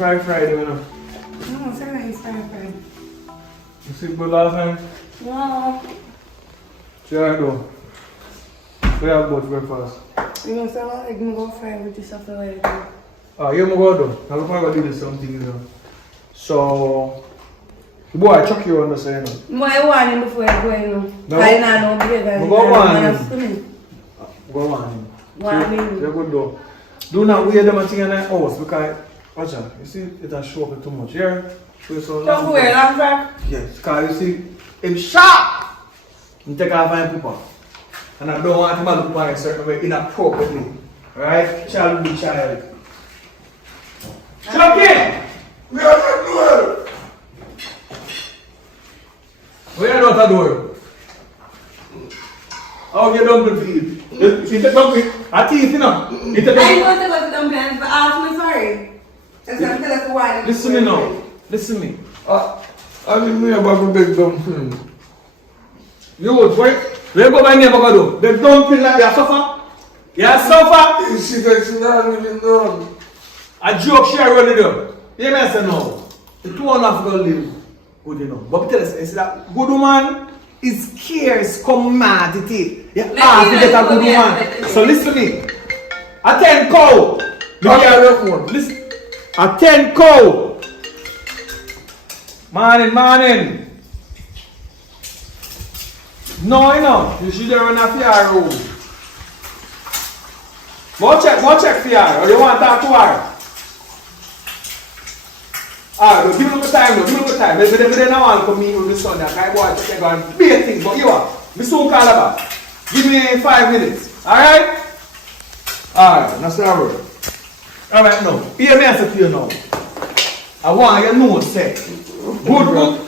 Friday, you know? No, it's alright, it's Friday. You sleep good last night? No. Sure I do. We have both breakfast. You know, so I'm going to go Friday with this after later. Oh, you go do. I'm going to do something, you know. So, boy, chuck you on the side, you know. I want him before I go, you know. No. I don't know, because Go on. Go on. One You're good though. Do not wear them thing in the house because, watch out, you see, it has show up too much. Yeah? So don't wear long back? Yes, because you see, him sharp. He take off and poop. And I don't want him to look at a certain way inappropriately. Right? Child be child. Chucky! We are not doing. We are not doing. How you don't feel? You take something. I think you know. I want to go to dumplings, but ask me sorry. Except tell us why. Listen me now. Listen me. I didn't know about the big dumpling. You would wait. Where go my neighbor go do? The dumpling like you suffer? You suffer? She said she not really know. A joke she already do. You may say no. The two and a half girl live good enough. But tell us, it's that good woman is scarce commodity. You have to get a good woman. So listen to me. A 10 cow. Listen. A 10 cow. Morning. No, you know. You should run a fair road. Go check for her. Or you want to talk to her? Alright, give me the time. Maybe they don't want to come meet with my son. I want to check on big things. But you are. Me soon call her back. Give me 5 minutes. Alright? Alright, that's the word. Alright, now. Hear me answer to you now. I want you to know, say. Good.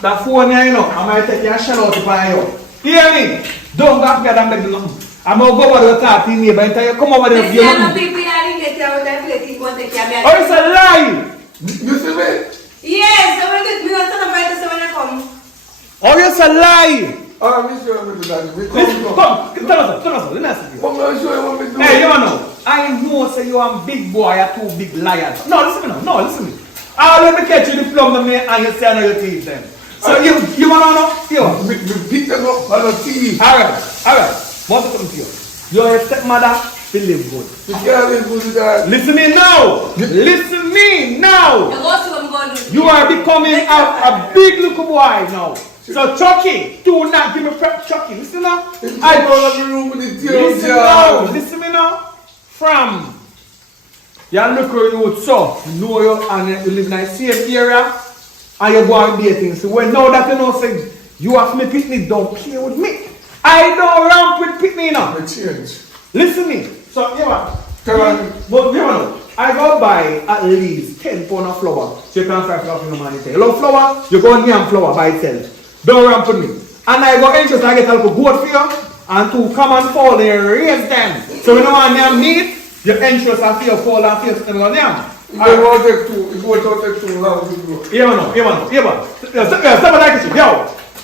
That phone here, you know, I might take you a shout out for you. Hear me? Don't go together and make nothing. I'm going to go over to the talk to you, but you come over there and you people that get you out there, you want to take care. Oh, it's a lie! You see me? Yes, I want to go to the fight to when I come. Oh, it's a lie! Oh, I'm sure I'm going to do that. Come, tell us, let me ask you. Come on, show you what we do. Hey, you know, I know say you are a big boy, you're two big liars. No, listen me now, listen me. I'll let me catch you the plum of me and you say I know your teeth then. So you want to know? Here. We beat them up on the teeth. Alright. What's it come to you? Your stepmother will live good. You can't live good with that. Listen me now. Listen me now. You are becoming a big little boy now. So Chucky, do not give me prep. Chucky, listen now. I go to the room with the tears. Listen me now. From you look where you so you know you and you live in a safe area and you go and dating. So when now that you know say you have me picnic, don't play with me. I don't ramp with picnic now. Change. Listen me. So but you know, I go buy at least 10 pounds of flour so you can fry flour in the morning. You love flour, you go and yam flour by itself. Don't ramp with me. And I go interest I get a little goat for you and to come and fall and raise them. So when you want yam meat, your interest and fear fall and fear and on yam. If you want to take too long to go. Step like this. Yo.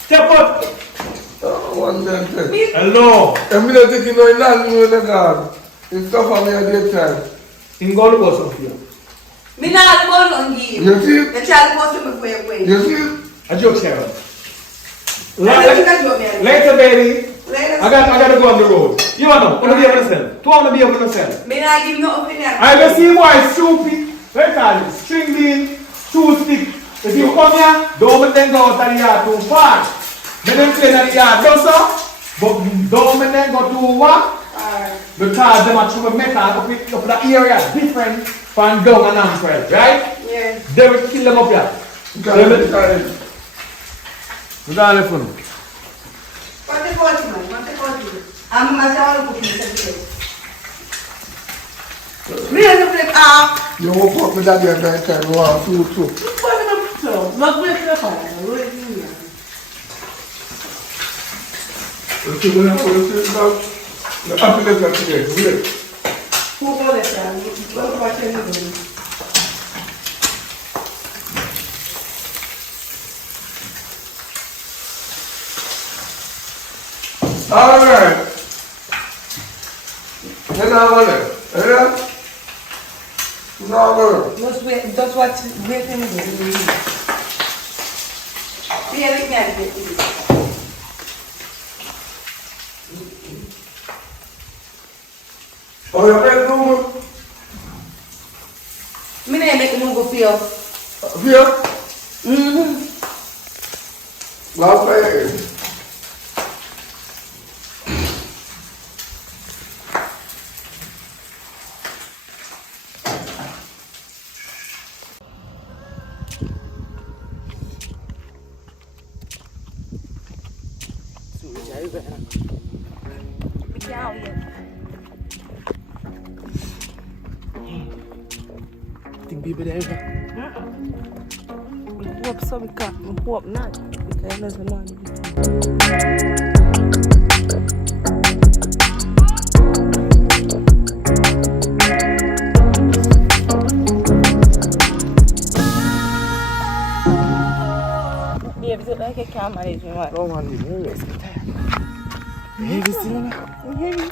Step out. One day. Hello. I'm not taking no land in the garden. It's tough for me at that time. In God was of you. Me not go on you. You see? The child goes to me for your You see? A joke, Sharon. Later, baby. I got to go on the road. You want to know? I want to be able to sell. Two want to be able to sell. Me not give no opinion. I will see why stupid. Let's call it string bean, toothpick. If you come here, don't then go out of the yard too far. Let them play in the yard, don't so? But don't let them go too what? Because them actually make up the area different from down and Amfred, right? Yes. They will kill them up here. We got a phone. What the coach, man? What the coach? I'm going to cook in the me and the flip off. You woke up with that the other time. Wow, too. Not with the fire. Okay, we're going to sit down. The happiness of today. Wait. Who got it down? What watch anything? Alright. Then I want it. Yeah? No, girl. Just wait for me. Yeah, we can get it. Oh, your bedroom? Me name make a move for you. Here? Mm-hmm. Last night. Think people there? I hope so, because I hope not. Because there's a man. Yeah, is it like I can't manage me, man? No, man, you're nervous. I'm tired. You heavy still, man? I'm heavy.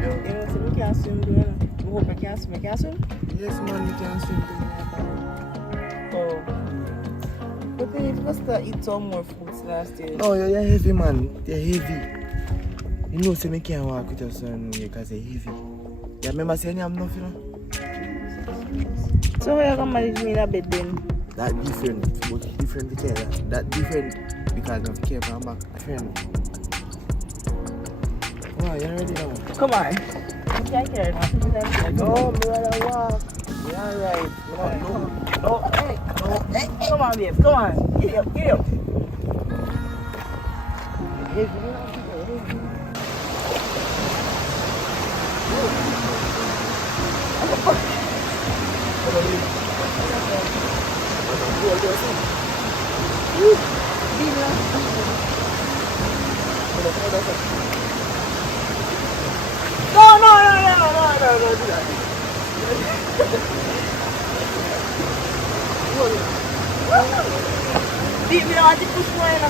You know, so we can't swim there, no? I hope I can swim. I can swim? Yes, man, you can swim there. Oh. But then if you start eat some more foods last year. No, you're heavy, man. You're heavy. You know, so I can't walk with your son because you're heavy. You remember saying I'm nothing, you know? So how you gonna manage me in a bed then? That different, but different to care. That different because of care from back. A friend. Wow, you ready now? Come on. You can't carry now. No, me rather walk. You're alright. No, hey. Come on, babe. Come on. Get up. Heavy, you know? Deep me out, push more in.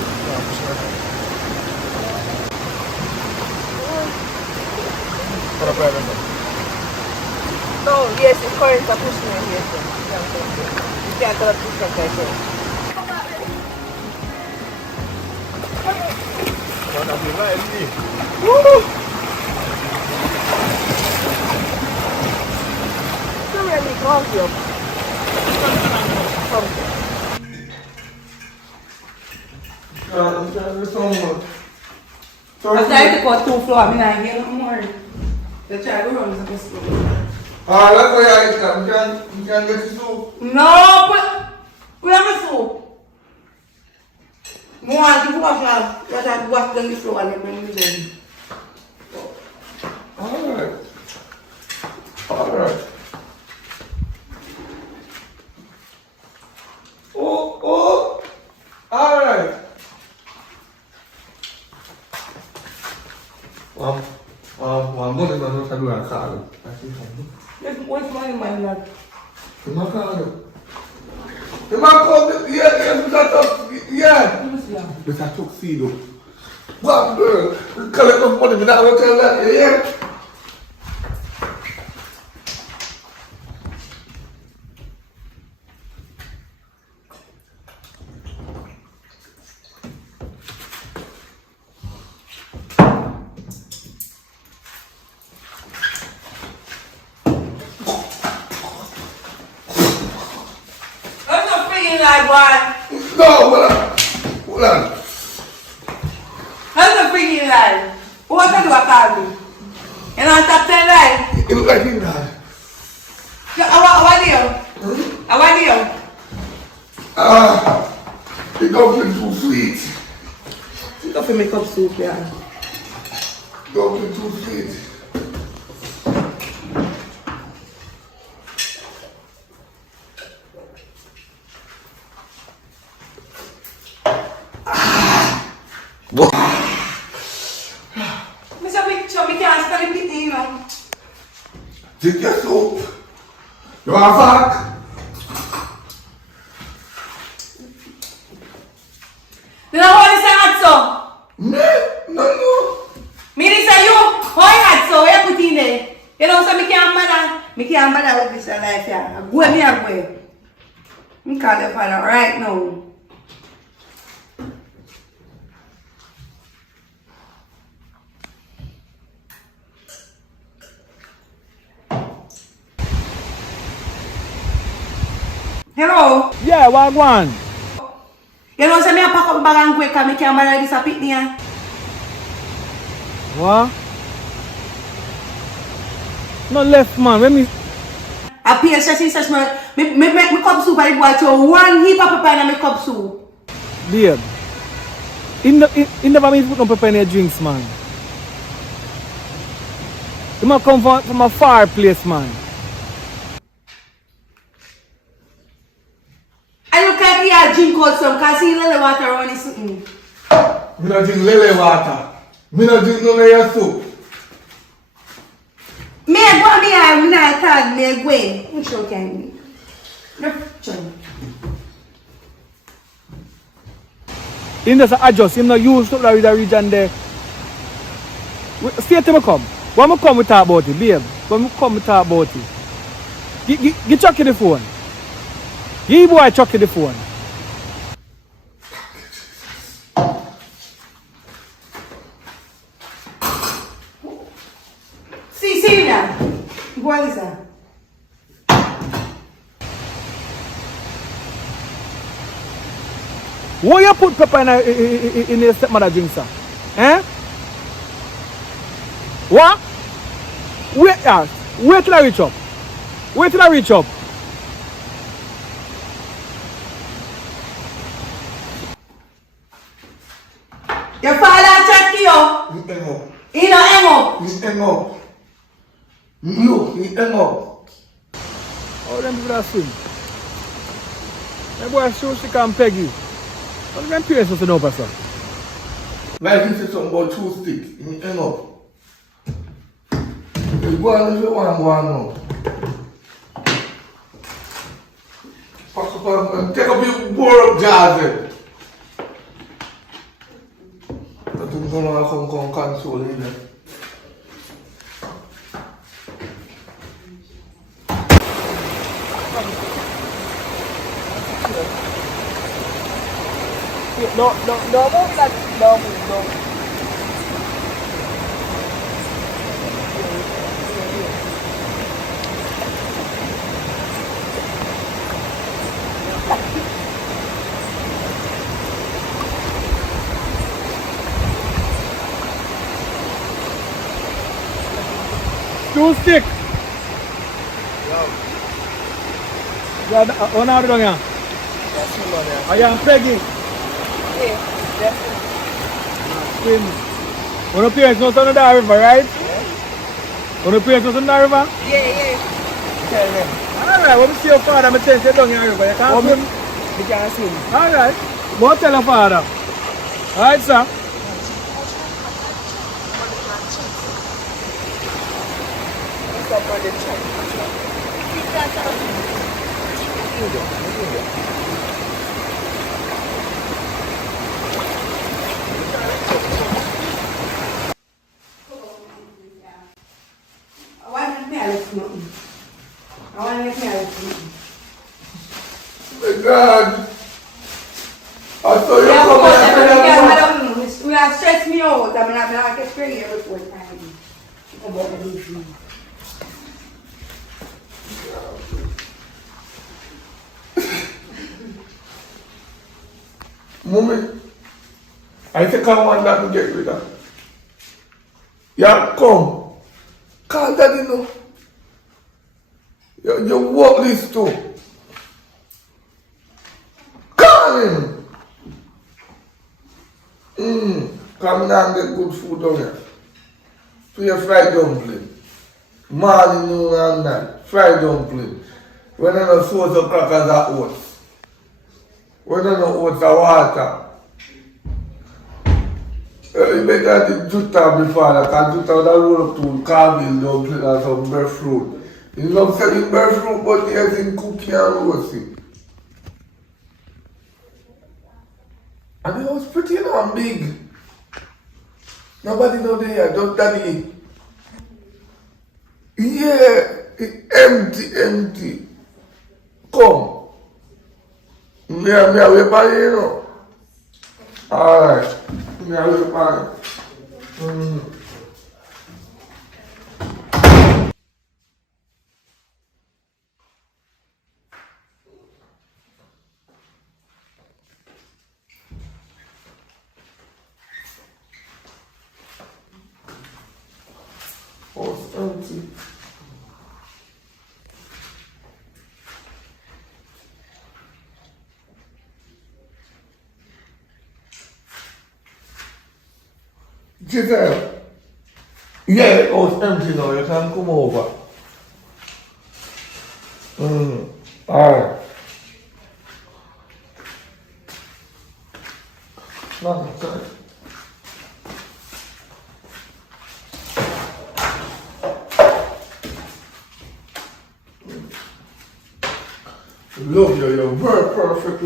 No, yes, the current are pushing me here. You can't tell us to stop like that. So really coffee up. After I take out 2 floor, I'm not getting no more. The child will run the school. Ah, that's why I can get you soup. No, put on the soup. More, you wash them the floor and then bring them in. Alright. Oh. Alright. One more than I do a car. What's my mind like? The man come, yeah. But I took Fido. But girl, collect some money, but I will tell that, yeah. Like what? No, hold on. That's a freaking lie. What do I call you? And on top 10 lie. It look like you lie. How are you? The dumpling too sweet. You don't make up soup, yeah. Dumpling too sweet. Drink your soup. You want a fork? Then I want to say hot so. No. Me say you. You know, so me can't bother with this life here. I go me a go. Me call your father right now. Hello? Yeah, what one? You know, so me a pack up bag and go because me can't bother this a picnic here. What? No left man, when me I pay a such me cup soup and the boy throw one heap of pepper in my cup soup. babe. He never made put no pepper in your drinks, man. He must come from a far place, man. I look like he had drink out some because he let the water run his something. Me not drink lele water. Me not drink none of your soup. Me go me and me not tag me go. I'm sure can. No, He just adjust, he not used to the region there. Stay till me come. When I come, we talk about it, babe. When I come, we talk about it. Get Chucky the phone. Give boy Chucky the phone. See now. What is that? Why you put pepper in your stepmother drink, sir? Eh? What? Wait till I reach up. Wait till I reach up. Your father check you. Me hang up. He no hang up. Me hang up. No, me hang up. How them people that swim? That boy show she can peg you. How them parents supposed to know, Pastor? Like you said something about two sticks. Me hang up. You go on if you want to go on now. Pack up and take up your board up jars there. I think I'm going to come console in there. No, move that. No. Two stick. Yeah, one out down here. I am pegging. Swim. One of parents knows on the river, right? Yeah. One of parents knows on the river? Yeah. Tell them. Alright, when we see your father, I'm telling you down in the river. You can't swim. You can't swim. Alright. Go tell your father. Alright, sir. Stop on the track. I want to make me a little nothing. I want to make me a little nothing. My God. I saw you Yeah, come but here. we are stress me out. I mean, I get crazy before time. About the reason. Mommy, I think I want that to get rid of. Yeah, come. Call daddy now. You walk this too. Call him. Come down and get good food down here. So your fried dumpling. Morning, noon and night. Fried dumpling. When I know sauce of crackers are oats. When I know oats are water. You better do juta before that, because juta would have rolled up to carving dumpling and some breadfruit. You love selling breadfruit, but yes, in cookie and roasting. And it was pretty and big. Nobody know there, just daddy. Yeah, empty. Come. Me away by you know. Alright. Me away by. Oh, it's empty. Giselle. Yeah, oh, it's empty now. You can come over. Alright. Long time. Love you, you're very perfect.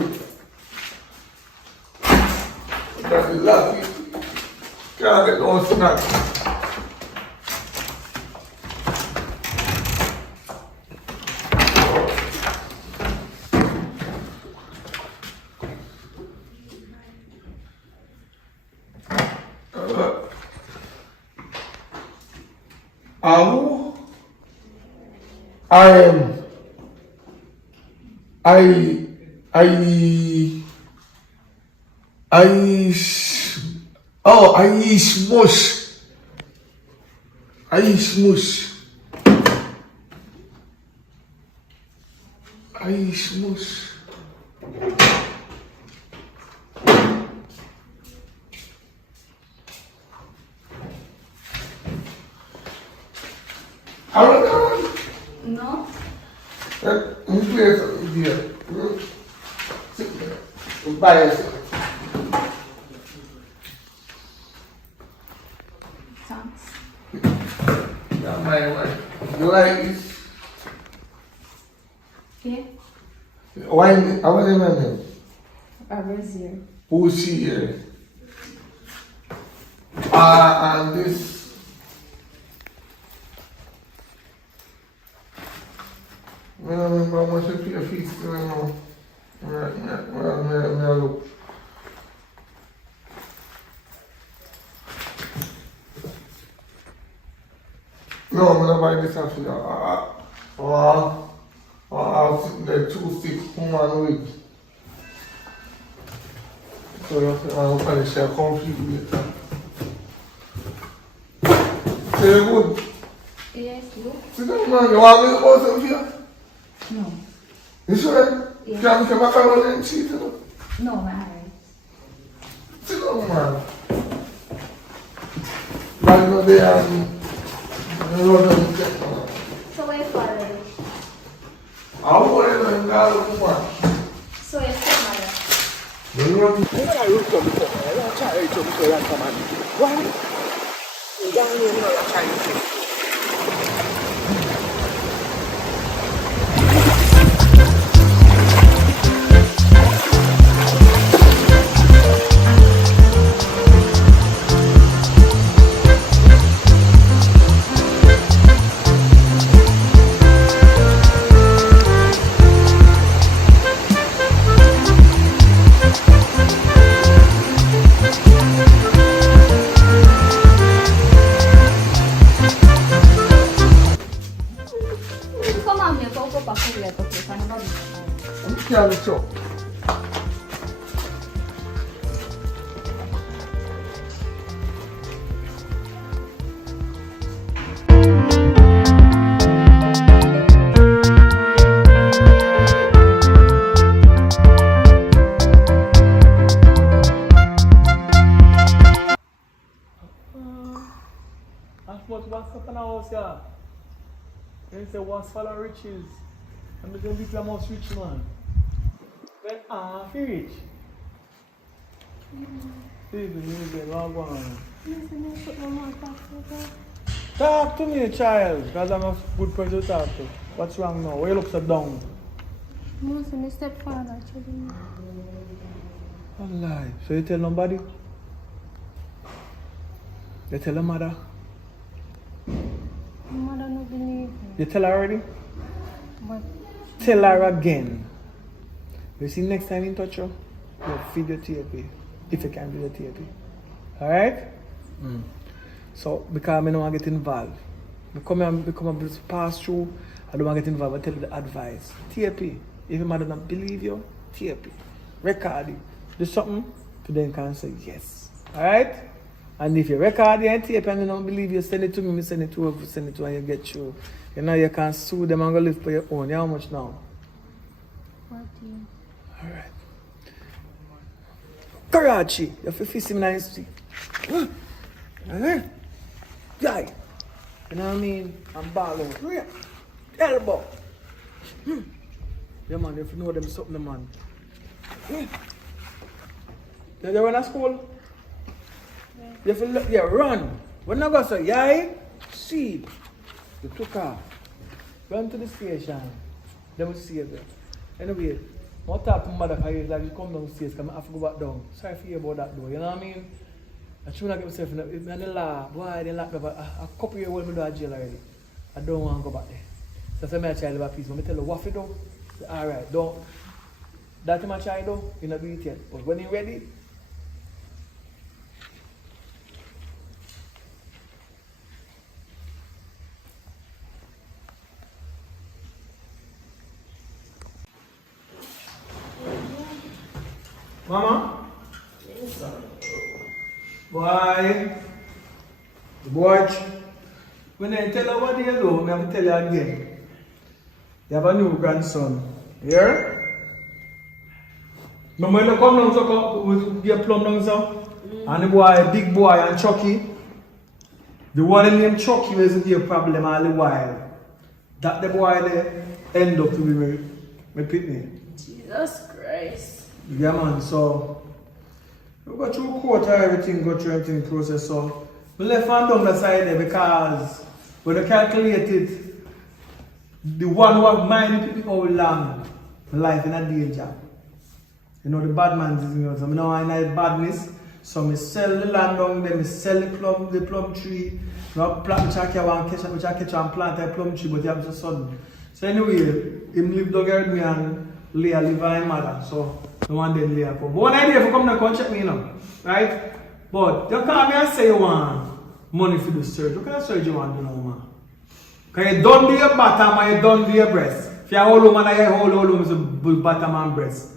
Got me lucky. Can't get no snack. I smush. No? Let me play something here. Sit there. By yourself. You like this? Yeah. Why? I was in my name. Brazil. Who's here? And this. I don't remember how much I pay a fee right now. Well, look. No, I'm gonna buy this after I'll sit there 2 sticks, human wig. So I'll probably share conflict later. So you good? Yes, you? Sit down, man. You want me to go some here? No. You sure? Yeah. Can I make a macaroni and cheese? No, my eyes. Sit down, man. But you know they are. So where father? I want to know one. So where mother? Yeah, let's go. What's up in the house, yeah? They say once follow riches. I'm going to be the most rich man. Well, if you rich. Talk to me, child, because I'm a good person to talk to. What's wrong now? Why you look so down? Most of my stepfather actually. Wallahi. So you tell nobody? You tell your mother? My mother no believe. You tell her already? What? Tell her again. You see, next time you touch her, you feed your TAP. If you can do your TAP. Alright? So, because I don't want to get involved. I come and pass through, I don't want to get involved. I tell you the advice. TAP. If your mother don't believe you, TAP. Record it. Do something, then can say yes. Alright? And if you record it and TAP and they don't believe you, send it to me, send it to her, send it to her, and you get through. You know, you can sue them and go live for your own. You know how much now? 14. Alright. Karachi, you have to fix him nicely. Guy. You know what I mean? I'm balling. Elbow. Yeah, man, if you know them something, man. You run to school? Yeah. You have to look, yeah, run. When I go say, yeah, see, you took off. Run to the station. They will see you there. Anyway, I'll talk to mother because he's like, you come downstairs because I have to go back down. Sorry for you about that though, you know what I mean? I try to get myself in the lab. Boy, they locked up a couple years old, I do a jail already. I don't want to go back there. So I say, I try to live a piece. But I tell you, what you do? Alright, don't. That's what I try to do. You don't do it yet. But when you're ready, Mama? Yes, sir. Why? Watch. When I tell her what you do, I have to tell you again. You have a new grandson. Yeah? Remember when you come down so with your plum down so? And the boy, big boy and Chucky. The one named Chucky was a problem all the while. That the boy there end up to be my picnic. Jesus Christ. Yeah man, so we go through court and everything, go through everything process. So we left and down the side there because when I calculated the one who have minded how long life in a danger. You know the bad man is in so I know I know badness. So I sell the land down there, I sell the plum tree. I plant which I catch and plant a plum tree, but you have to sudden. So anyway, him live down here with me and Leah live with my mother. So no one then Leah come. But one idea for come and come check me, you know. Right? But you come here and say you want money for the surgery. What kind of surgery you want to do now, man? Because you don't do your bottom and you don't do your breast. If you have all woman and you have all woman, it's a bottom and breast.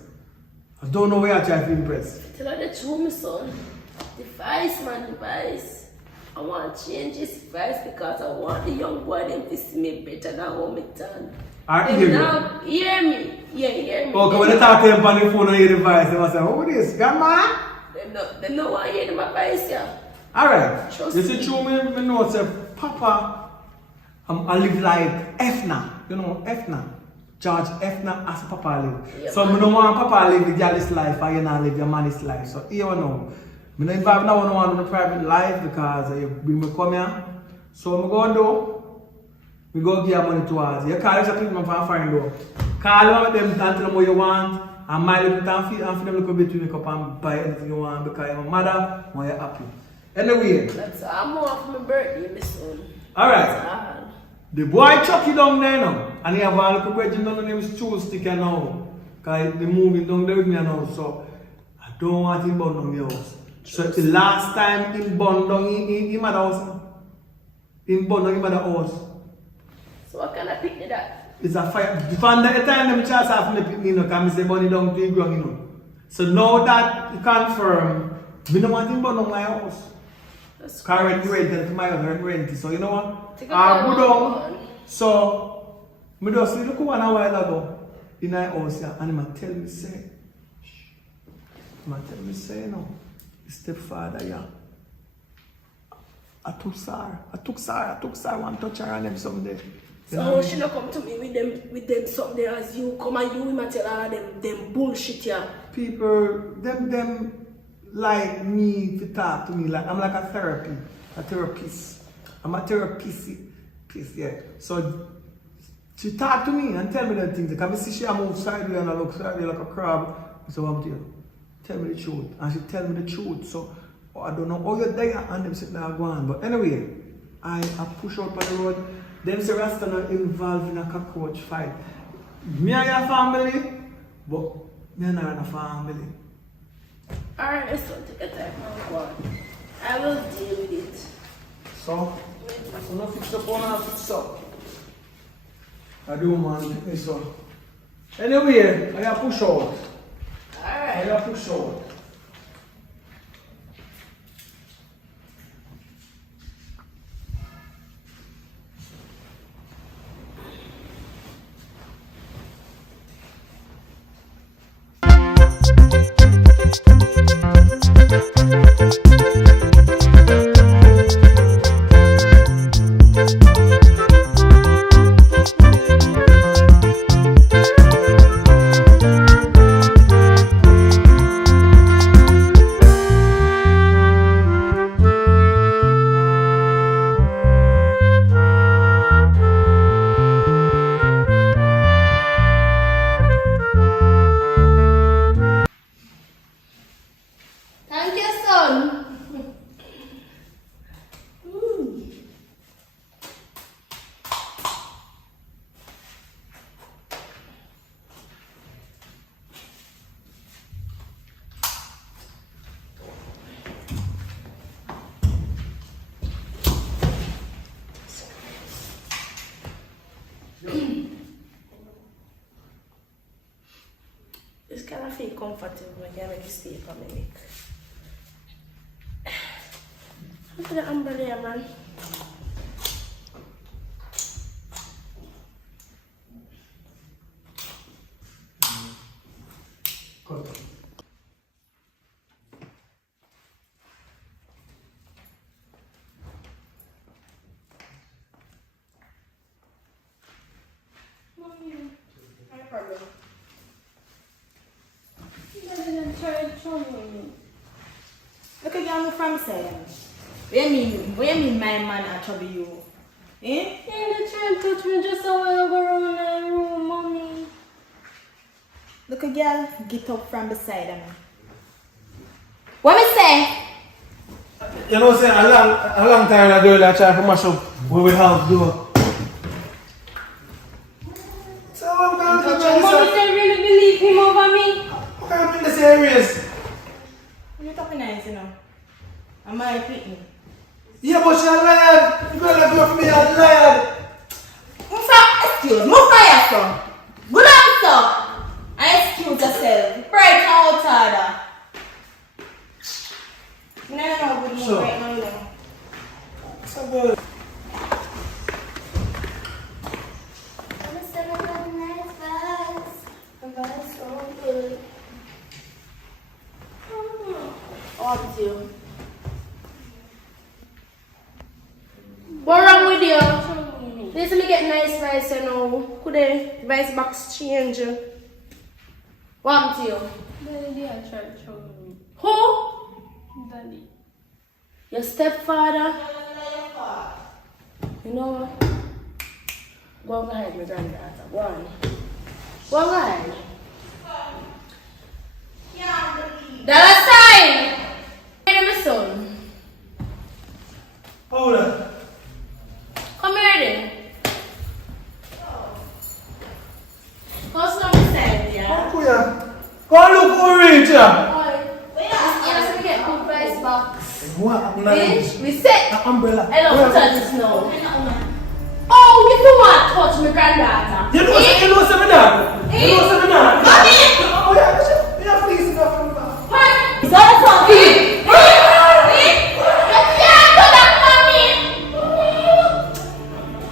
I don't know where I try to impress. Tell her the truth, my son. Device, man, device. I want to change his device because I want the young boy them to see me better than how me done. I hear you. Now, hear me. Yeah, hear me. Okay, when they talk to them on the phone and hear the voice, they must say, who is this? Grandma? They know I hear them advice, yeah. Alright. Trust You see, me. true, me know, say, Papa, I live like Efna. You know, Efna. George Efna as a Papa live. Yeah, so, I don't want Papa live the girl's life and you not live your man's life. So, here you know. I don't involve no one in the private life because you bring me come here. So, I go do. We go give money to us. You call us people from find out. Call them and tell them what you want. And my little time feed them little bit to make up and buy anything you want because your mother want you happy. Anyway. That's all more for my birthday, my son. Alright. That's all. The boy Chucky down there now. And he have a little question down there with stool sticker now. Because they moving down there with me now. So I don't want him burn down the house. So the last time him burn down in my house. Him burn down in my house. So what kind of picnic that? It's a fire. From the time them chance have me pick me, you know, can me say bunny down to the ground, you know. So now that you confirm, we don't want him burn down my house. That's Current rent, my other rent. So you know what? Take a I go call. down. So me just see look one a while ago in my house here, and he tell me say, no, the stepfather yeah. I took Sarah, one touch her and them someday. So she not come to me with them something as you come and you might tell her them bullshit yeah. People, them like me to talk to me like I'm like a therapist. I'm a therapist, yeah. So she talk to me and tell me them things. Because I see she move sideways and I look sideways like a crab. So what I'm telling you? Tell me the truth. And she tell me the truth. So I don't know how you're there and them sitting there going. But anyway, I push out on the road them say Rasta not involved in a cockroach fight. Me and your family, but me and not in a family. Alright, let's don't take a time now. Go on. I will deal with it. So no fix up one and fix up. I do man, so. Anyway, I gotta push out. I Alright. gotta push out. Thank you, son. This kind of feel comfortable when I make a stay for my neck. Look at the umbrella, man. No problem. Look at you from saying. What you mean my man a trouble you? Eh? Yeah, they try and touch me just so I go around my room, mommy. Look at girl, get up from beside me. What me say? You know, say a long time ago, I tried to mash up where we have door. So I'm going to do Mommy, they really believe him over me. What kind of thing this area is? You talking nice, you know. Am I repeating? Yeah, but you're liar. You better go for me, you're liar. Excuse me, fire son. Good answer. I excuse yourself. Right out order. No, good Sure. right now, no. So good. What you? What wrong with you? This me get nice rice, you know. Could the rice box change? What with you? Daddy, I tried to show me. Who? Daddy. Your stepfather? You know what? Go and hide my granddaughter. Go on. Go and hide. That's time! Where is my son? Hold on. Come here then. Go slow beside me, yeah? Go here. Go look who reach here. Yes, we get good rice box. What happened to Bitch, we set. the umbrella? I don't touch this now. Oh, you don't want to touch my granddaughter. You know seminar? You know seminar? Mommy! Oh yeah, you have please enough from the back. Hey! Is that a song? Hey! Hey! You can't do that, mommy!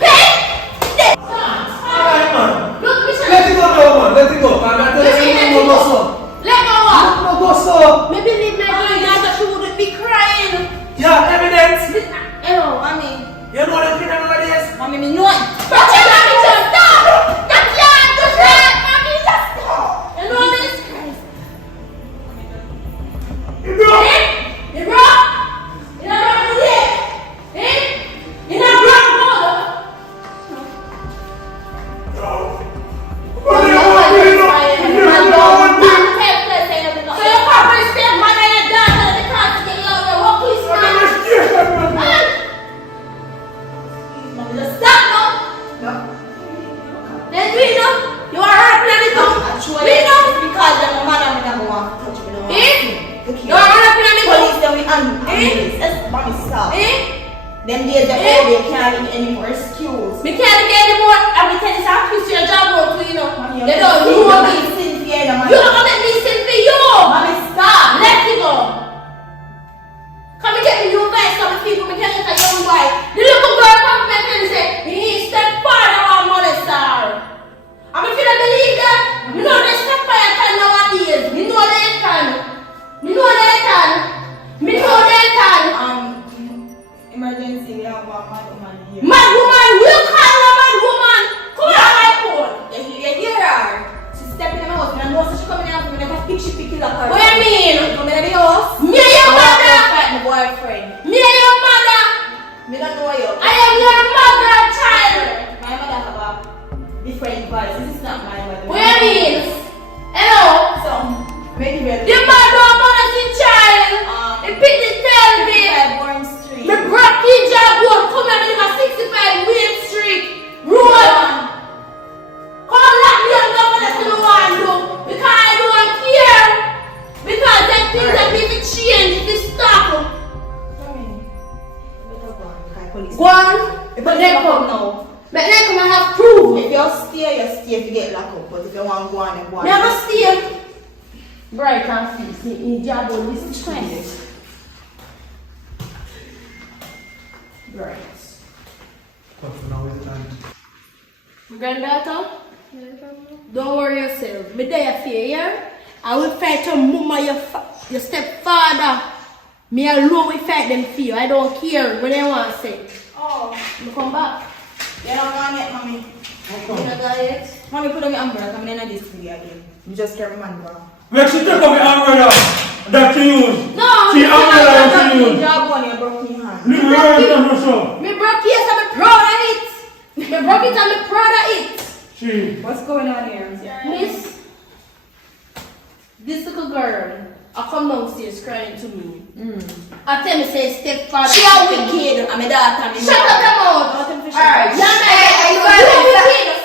Hey! Alright man. Look, Michelle. Let it go now man, let it go. I'm not telling you no go so. Let go what? No go so. Maybe leave my granddaughter, she wouldn't be crying. Yeah, evidence. Hello, mommy. You know the thing nowadays? Mommy, me know it. But you mommy just stop! That's your mommy just stop! You know this? You know? You brought? You know what I'm saying? Eh? You know what I'm So your papa is still mad at your dad and they can't get you out of your work, please, man. Just stop now! already. You can't give me any more excuse. Me can't get any more. I will tell you some kiss your job out to you know. Mommy, You don't you know want me. me to sin for you, no, You don't gonna make me sin for you. Mommy, stop. Let it go. Come and get me new vest. Some people me can get a young wife. The little girl come to me and say, he stepfather or molester. I mean, if you don't believe that, you know they stepfather can nowadays. You know they can. You know they can. Me know they can. Emergency, we have a mad woman here. Mad woman, you call her mad woman. Come on, my phone. You hear her? She's stepping in my house, and I know so she coming out, and I have she pick lock her. What do you mean? Come in the house. Me and your mother. Fight my boyfriend. Me and your mother. Me don't know you. I am your mother, child. My mother have a different voice. This is not my mother. What do you mean? Hello? So, maybe we're The mother of money child. The people tell me. Born Street. Me broke in JAMMIWOOD. Come here, me live 65 Wayne Street. Road. Come lock me up, don't want to do what I do. Because I don't care. Because them things that need to change, to stop. Go on. But they come now. But they come and have proof. If you stay, you stay if you get locked up. But if you want to go on, then go on. Never stay. Bright and face in JAMMIWOOD, this is strength. Right. Granddaughter, don't worry yourself. Me there for you, yeah? I will fight your mama, your stepfather. Me alone will fight them for you. I don't care what they want to say. Oh, You come back. you don't want it, mommy. You don't got it? Mommy, put on your umbrella. Come in this video again. You just carry my umbrella. Make she take off the umbrella that she use. No, She umbrella that she use. Job one, you broke your hand. Me broke yes, I'm proud of it. Me broke it, I'm proud of it. She. What's going on here? Miss, this little girl, I come downstairs crying to me. I tell me, say, stepfather. She a wicked. I'm a daughter. Shut up, your mouth. Alright.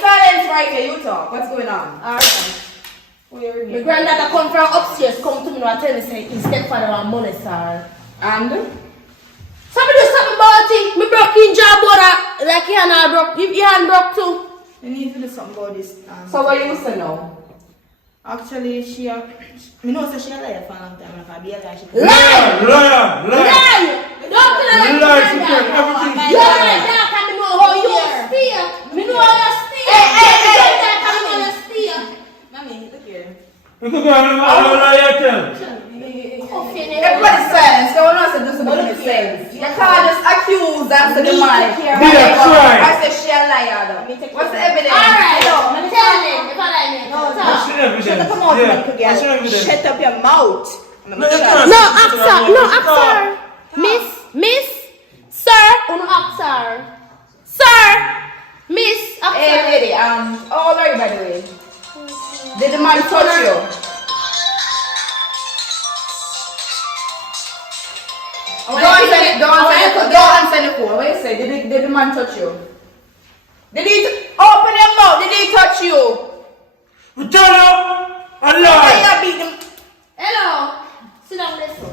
Silence right here. You talk. What's going on? Alright. My granddaughter come from upstairs, come to me and tell me, say, his stepfather and money, sir. And? Somebody do something about it. Me broke in JAMMIWOOD like he and broke. He and broke too. You need to do something about this. So what you say now? Actually, she a... Me know she a liar for a long time. If I be a liar, she... Lie! Liar! Lie! Don't tell her Lie, like she that. said everything. You're my daughter, me know how you steer. Me know how you steer. Hey, daughter, me know how you steer. Mommy, look here. Look at her, liar tell. Everybody's silent, so we're not supposed to do the same. You can't just accuse and say the man. I say she a liar though. What's the evidence? Alright, tell me if I like me. What's the evidence? Shut up your mouth, Yeah. little girl. What's the evidence? Shut up your mouth. No, you can't. No, ask her. No, ask her. Miss, sir, no, ask her. Sir, miss, ask Hey her. lady, how old are you by the way? Did the man touch you? Don't answer the phone. What you say? Did the man touch you? Did he open your mouth? Did he touch you? Tell her a Why lie. you beat him? Hello. Sit down, listen.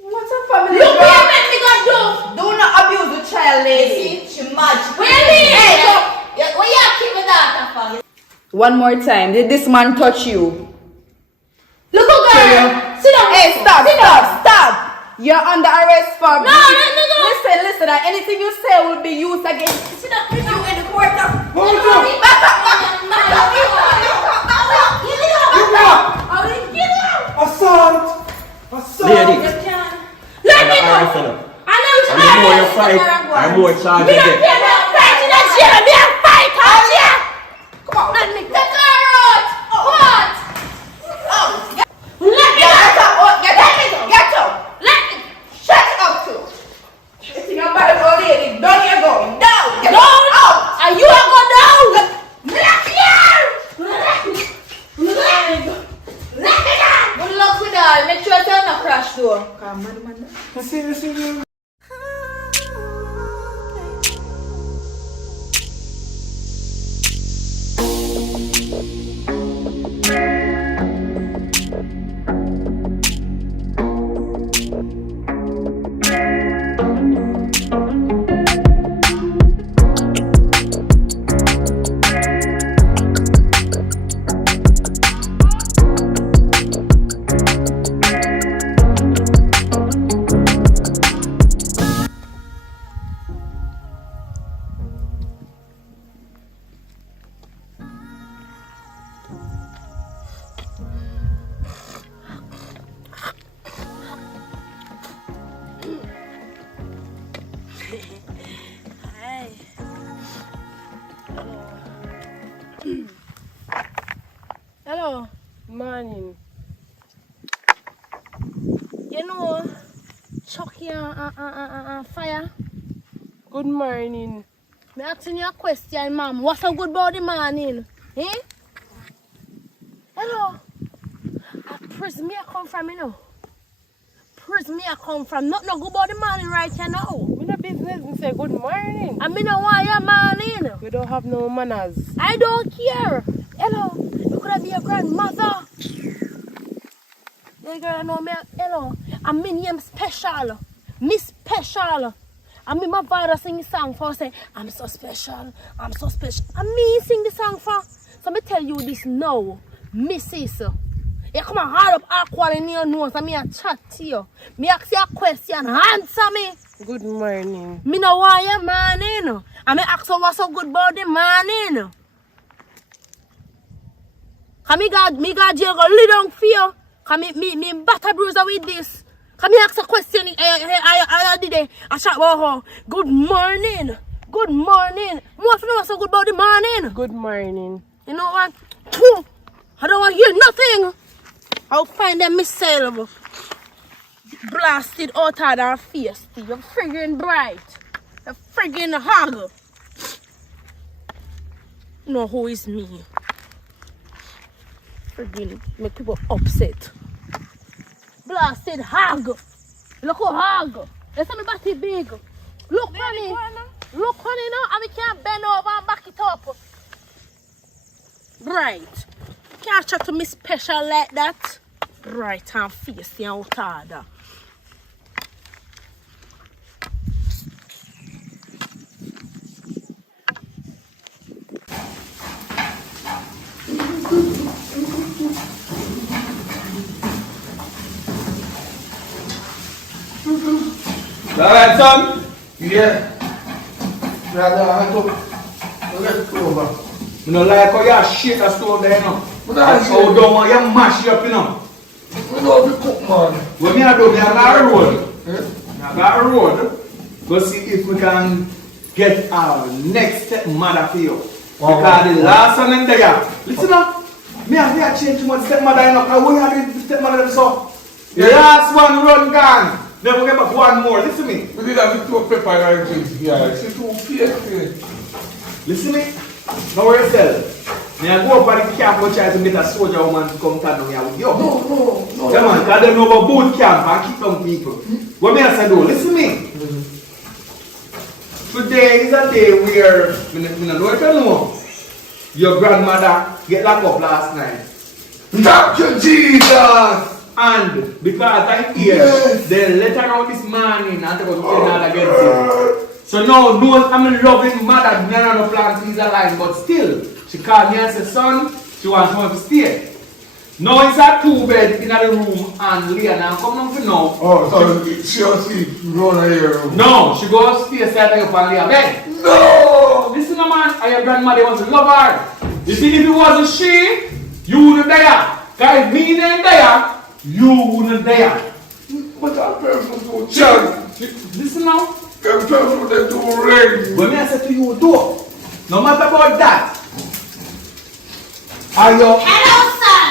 What's a family? Look what you make me go do. Do not abuse the child, lady. She mad. What you mean? Hey, what you keep me daughter for? One more time. Did this man touch you? Look, girl. Sit down. Hey, stop. You're under arrest for No. Listen. Anything you say will be used against Sit down. Sit down. in the court. Hold up. Assault. Lady, Let me go. I know and the more you fight, the more charge Me you not get. pay no fight in a jail. Me a fight out here. Come on. Let me take her out. What? Let me go. Get up. Let me. Shut up too. You think I'm bad old lady? Down you go. Down. Down. Are you a go down? Let me out. Let me go. Let me go. Good luck with that. Make sure you turn the crash door. Listen. Hello. Morning. You know, Chucky and Fire. Good morning. Me asking you a question, ma'am. What's so good about the morning? Eh? Hello. A prison me I come from, you know. Prison me I come from. Not no good about the morning right here now. We no business and say good morning. I mean, why you morning? We don't have no manners. I don't care. Hello. You could be your grandmother. You girl know me. Hello. I mean, I'm special. Me special. I mean, my father sing the song for say, I'm so special. I'm so special. And me sing the song for. So me tell you this now. Me say so. You come and hard up awkward in your nose and me a chat to you. Me ask you a question. Answer me. Good morning. Me know why you morning. And me ask you what's so good about the morning. Cause me got you go lay down for you. Cause me batter bruiser with this. Cause me ask a question. I did it. I chat about her. Good morning. Good morning. What for what's so good about the morning? Good morning. You know what? Phew, I don't want to hear nothing. I'll find them myself. Blasted out of their face. You're friggin' bright. You're friggin' hog. You know who is me? Friggin' make people upset. Blasted hog. Look how hog. It's not body big. Look funny. Look funny now. And we can't bend over and back it up. Right. Can't try to me special like that. Right and face you out order. Alright, son? Yeah. Let's go over. You know, like how you shake that stove there, you know. That's how you don't want you mash it up, you know. We know if you cook, man. What me I do, me I got a road. I got a road. Go see if we can get our next stepmother for you. Because the last one in there, listen up. Me have to change too much stepmother, you know. Because we have the stepmother so. The last one run gone. Then we get back one more. Listen to me. We did have two pepper and things here. It's too fierce. Listen to me. Now where yourself. Me I go up at the camp and try to get a soldier woman to come down here with you. No. Yeah man, because they know about boot camp and keep down people. What me I say do? Listen to me. Today is a day where, I don't know if you know, your grandmother get locked up last night. Thank you, Jesus! And because I hear, they let her out this morning and they go to all against him. So now, I'm a loving mother, none of the plans is alive, but still, she called me and said, son, she wants me to stay. Now it's a 2-bed in the room and Leah come down for now. Oh, so she'll see run here. No, she goes upstairs side of your Leah bed. No! Listen man, and your grandmother wants to love her. You see, if it wasn't she, you wouldn't die. Because if me ain't there, you wouldn't die. But that person so child. Listen now. That person they do rain. When I say to you, do. No matter about that. Are you? Hello, son.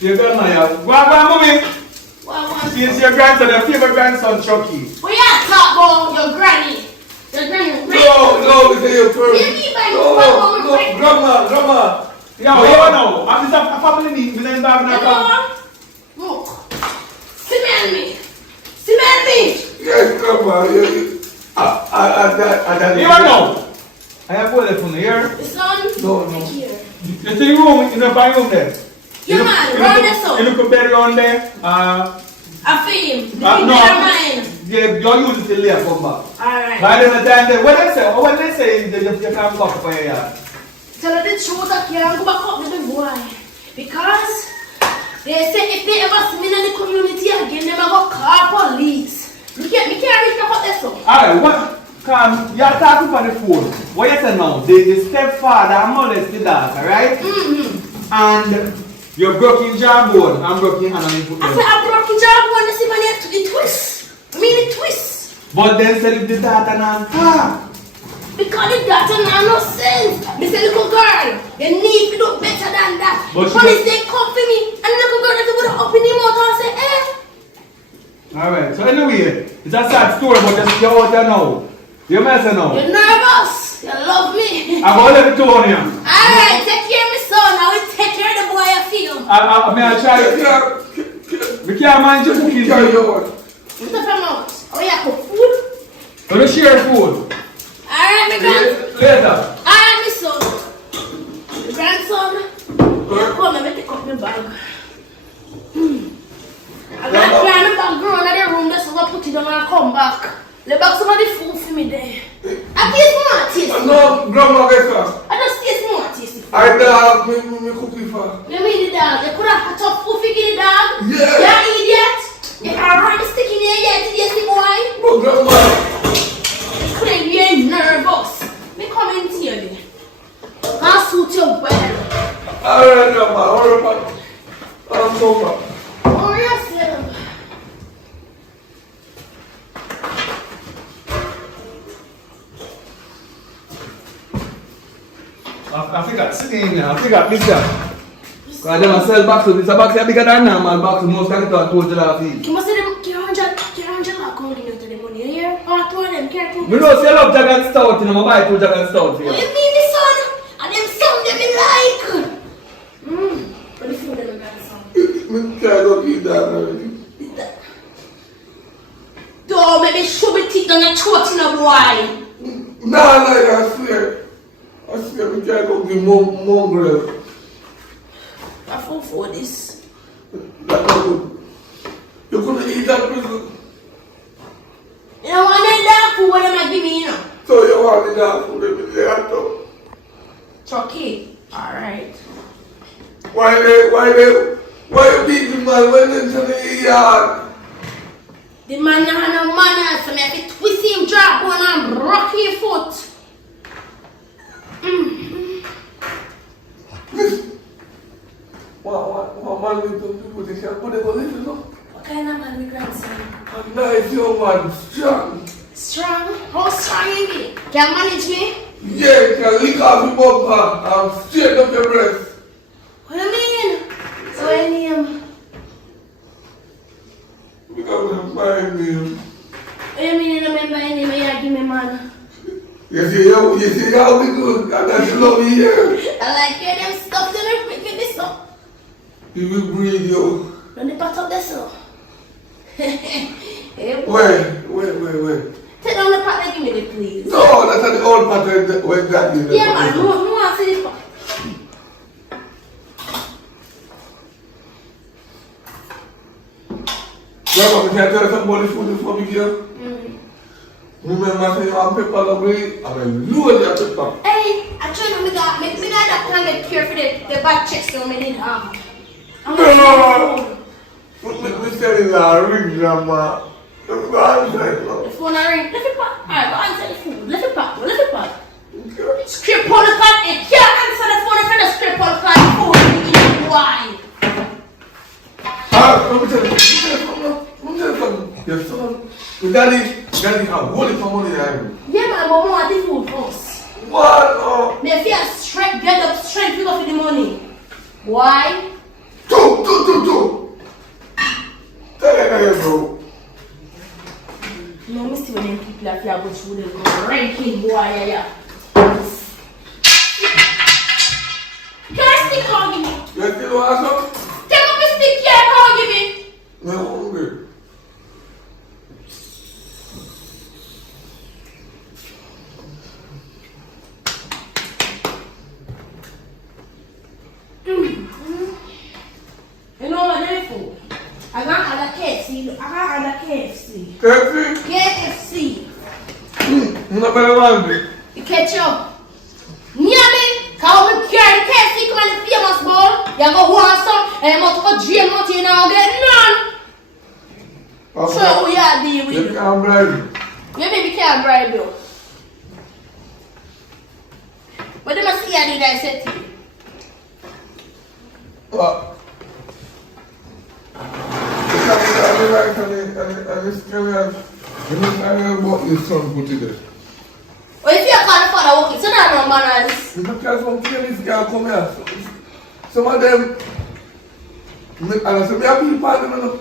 Your grandmother. Go on, mommy. What? See, it's your grandson, your favorite grandson, Chucky. We are talk about your granny. Your granny. No, it's your person. No, grandma. Yeah, what you know? I'm just a family need. We don't have enough. Look. Smell me. Yes, grandma. I You know? I have one from here. The son? No. Here. The thing room, in the room there. You man, run this up. You look better on there. I feel him. No. Mine. Yeah, you're using the layer come back. Alright. By the time, when they say you can't go back for your yard. Tell her the truth, I can't go back up to the boy. Because they say if they ever see me in the community again, they will call police. Me can't reach up this one. Alright, what? Come, you're talking on the phone. What you say now? The stepfather molested the daughter, right? And you're broken jawbone and broken hand on the foot. I said I broke the jawbone, I see my twist. I mean the twist. But then said if the daughter not talk. Because the daughter not no sense. Me say, little girl, you need to do better than that. But Police they come for me, and the little girl that would have opened him out and say, eh. Alright, so anyway, it's a sad story, but just you're out there now. You're messing now. You're nervous. You love me. I'm going to let it to on you. Alright, take care of my son. I will take care of the boy I feel. I try to... We can't manage your cookies. Carry on. What's the amount? Oh, you have food? So we share food. Alright, my grandson. Later. Alright, my son. My grandson. You come and take up my bag. I got to carry my bag grown in the room. Just so I put it on and come back. The bag some of the food for me there. I taste more taste. No, grandma, get her. I just taste more taste. I dog, me cookie for. You mean the dog? You could have put up food for the dog? Yeah. You idiot. You can't run the stick in your head to the boy. But grandma. Couldn't be nervous. Me come in here. I'll suit you well. Alright, grandma, hold up. I'm so far. Oh, yourself. I forgot sitting here. I forgot this guy. Because they sell boxes. It's a box bigger than normal box. Most can get on total of it. You must say them $100 according to the money here. Or two of them careful. You know, sell up Jag and Stout. You know, I buy 2 Jag and Stout for you. What you mean the son? And them some them me like. But the food them grandson. Me can't go eat that already. Don't make me show me teeth on your throat in a boy. Nah, I swear. I swear, we can't go give mongrel. I fall for this. That's not good. You couldn't eat that prison. You don't want that food what am I giving you know? So you want that food every day at all. Chucky. Alright. Why you beat the man when they tell the yard? The man not have no manners, so me have to twist him, drop one and rock his foot. What man with those people, they can't put them on it, you know? What kind of man, my grandson? A nice young man, strong. Strong? How strong you be? Can manage me? Yeah, you can lick off your bumper and straight up your breast. What do you mean? So I name? Because of my name. What do you mean you remember your name and you give me man? You see how we good, and that's you love me here. I like hear them stuff to them quick with this stuff. He will breathe you. Run the pot up there so. Hey, boy. Wait. Take down the pot and give me the please. No, that's the old pattern when that is. Yeah man, no want to see this pot. Grandma, can I tell you something about this food before we go? Remember I said you have pepper away, and I load that pepper. Hey, I try to make that plan get care for the bad checks so me didn't have. No! Let me tell you that ring, Grandma. The phone I ring. Lift it back. Alright, go answer the phone. Lift it back. Script on the card. It can't answer the phone if you don't script on the card. Phone. Why? Let me tell you something. Your son, your daddy, I'm holding for money there. Yeah, man, but I want the food first. What? Oh. Me feel strength, get up strength to go for the money. Why? Two. Tell you, bro. No, me see when them people are go through the ranking boy, yeah. Can I stick on give me? You still want some? Take up the stick here, come on give me. No, I'm hungry. You know what they're for? I got other KFC. KFC? KFC. I'm not very hungry. You catch up. Near me, call me carry KFC, come on the famous bowl. You go want some, and you must go drain out you now get none. So we are deal with you. You can't bribe. You baby can't bribe you. But they must see you do that set to you. What? And this can have about your son put it there. Well, if you call the Because some Chinese girl come here. Some of them, and I say, me have people party, you know.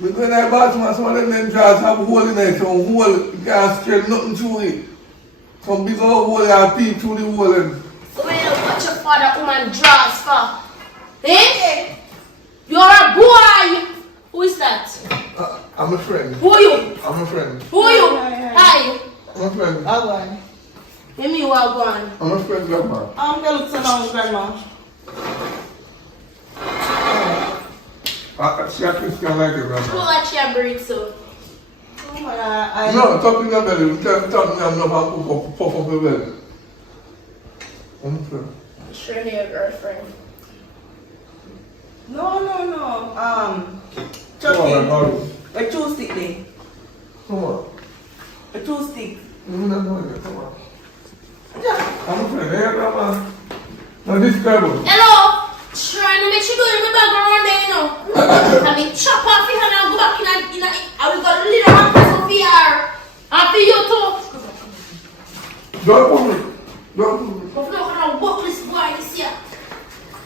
Me go in the bathroom and some of them just have hole in it, some hole, you can't straight nothing through it. Some big old hole and peep through the hole. So when you watch your father woman draws for? Eh? You're a boy! Who is that? I'm a friend. Who are you? I'm a friend. Who are you? Hi. I'm a friend. Agwan. Let me walk on. I'm a friend, grandma. I'm going to look so long, grandma. She a Christian like you, Who grandma. like your breed, so? Oh my God. No, talk in your belly. Tell me I'm not going to puff up your belly. I'm a friend. Sure, your girlfriend. No. Come on, Chucky. A two stick there. come on. A two stick. Come on. I'm a friend. Hey, grandma. Now this guy was. Hello? Trying to make sure you go in the background there, you know. I mean, chop off your hand and go back in I will got a little hand press up here. And for you too. Don't put me. Don't put me. But look at walk this boy this year.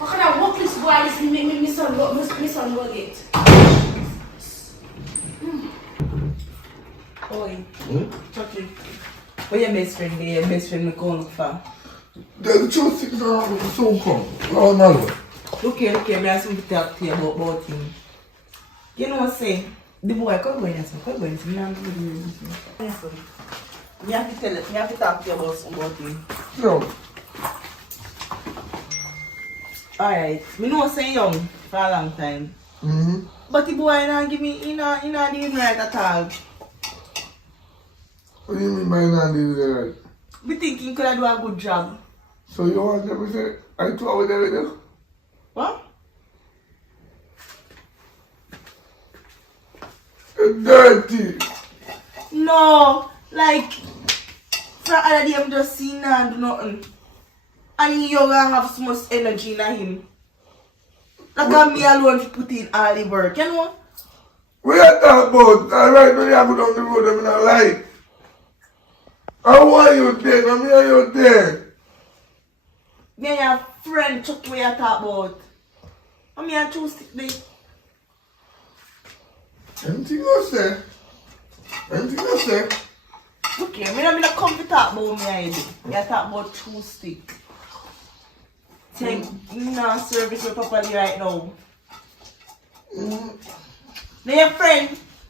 Look at walk this boy this me son go get. Oi. Chucky. Where your best friend there? Your best friend me go look for. The two six are so come. Oh, no. Look here, me have something to talk to you about him. You know what I'm saying? The boy, come go in here, come go in here. Me have to tell it, me have to talk to you about him. No. Alright, me know say young for a long time. Mm-hmm. But the boy not give me, he not doing right at all. What do you mean by not doing it right? Me thinking could I do a good job. So you want them to say, I told with everything? What? It's dirty. No, like, for other day I'm just seeing and do nothing. And you gonna have so much energy in him. Like me alone to put in all the work, you know? We are talking about, right now you have to go down the road, I'm not like. How are you there? I'm here, you're there. Me and your friend Chuck we are talk about. I'm here to stick there. Anything you say? Anything you say? Okay, I'm not come to talk about me either. Me I talk about two stick. Take no service with properly right now. Now your friend,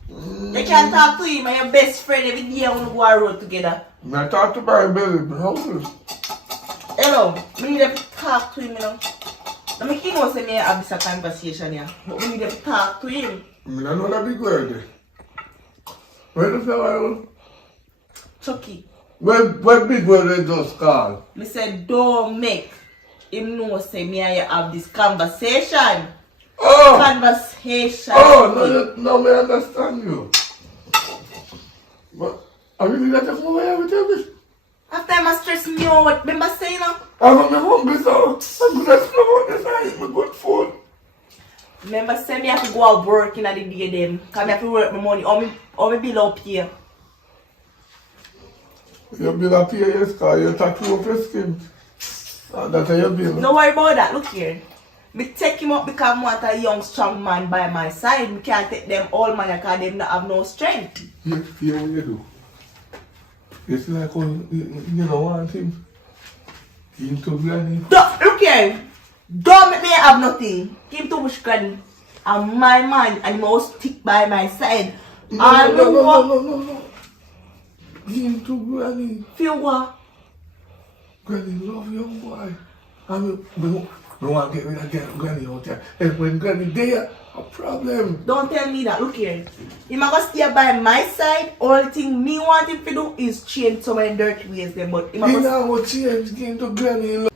you can talk to him and your best friend every day when we go on road together. I talk to my belly, how is it? Hello, we need to talk to him, you know. I mean, he knows that me have this conversation here, but we need to talk to him. I know that big word. Where the fella? Chucky, What big word they just call? me said don't make him know say me and you have this conversation. Oh! Conversation. Oh, no, me understand you. But I really let you come away with everything. After I stress me out, remember saying that? I'm hungry, so I'm going to explore this and eat my good food. Remember saying me have to go out work in the day them. Because I have to work my money or me bill up here. Your bill up here, yes, because you tattoo up your skin. That's your bill. No worry about that, look here. Me take him up because I want a young strong man by my side. Me can't take them all man because they don't have no strength. Hear what you do. It's like when you don't want him. Him to granny. Look here. Don't make me have nothing. Give him too much granny. I'm my man and he must stick by my side. No. Him to granny. Feel what? Granny love young boy. I want to get rid of granny out there. And when granny there, a problem. Don't tell me that. Look here. He must stay by my side. Only thing me want him to do is change some of the dirty ways there. But he He must now will change him to granny.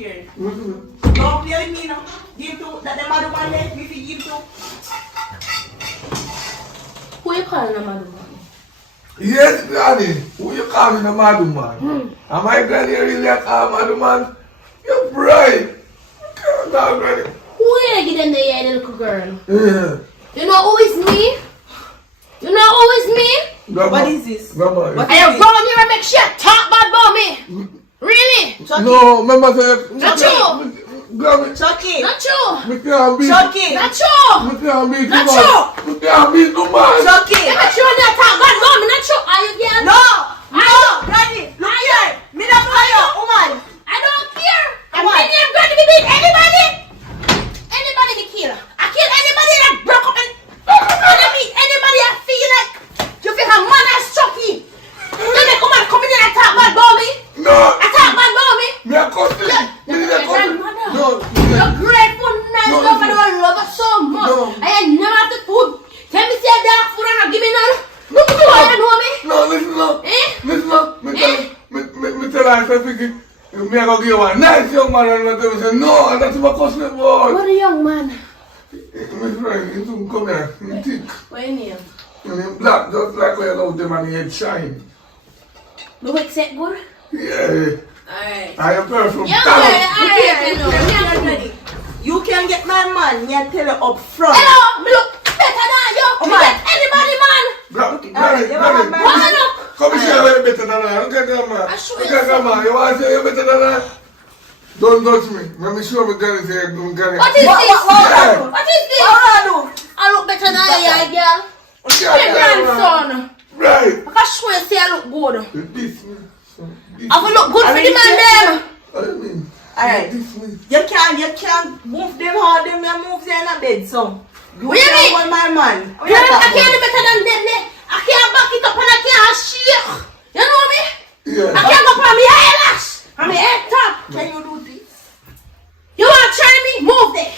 care. Mm-hmm. Don't play with me now. Give to that the mother one there. Me fi give to. Who you calling a mother man? Yes, Granny. Who you calling a mad man? Am I Granny really a call mad man? You're bright. You can't talk, Granny. Who you give them the head, little girl? Yeah. You know who is me? You know who is me? Grandma. What is this? Grandma. What I am wrong here and make sure you talk bad about me. Really? Chucky. No, remember say. Not true. Granny. Chucky. Not true. Me can't beat. Chucky. Not true. Me can't beat Not the true. man. Me can't beat the man. Chucky. You make sure you talk bad about me. Not true. Are you girl? No. No. Granny. Look here. Me not fire, woman. I don't care. I'm What? in here going to be beat anybody. Anybody me kill. I kill anybody that broke up and mean anybody I feel like you feel a man as Chucky. Then they come in and talk bad about me. No. I talk bad about me. Me a cut it. Me need a cut it. No. You're grateful, nice, No, nobody listen. will love us so much. No. I ain't never have the food. Tell me say that food and not give me none. Look at you, I know me. No, listen up. Eh? Listen up. Me tell her, I said, Vicky, me a go give you a nice young man and I say, no, and that's my cousin boy. What a young man. My friend, he soon come here, he thick. What you name? And he black, just like where you love them and he head shine. The wick set good? Yeah. Alright. I am perfume. Yeah, Hello. alright. You can get my man. Me I tell you up front. Hello, me look better than you. Oh, Me man. get anybody, man. Granny. Wanna look? Come and share way better than I. Look at grandma. I show Look you at grandma. You want to say you better than I? Don't touch me. Let me show me Granny say Granny. What is What this? I What is this? do? I look better than you, girl. Yeah, My grandson. Right. I can show you say I look good. This me. I will look good for the man them. What do you mean? Alright. This me. You can't move them hard. Them you move them in a bed, so. You What you can't mean? hold my man. I can't do better than them. I can't back it up and I can't shake. You know me? Yeah. I can't go from my eyelash and my head top. Can you do this? You want to try me? Move there.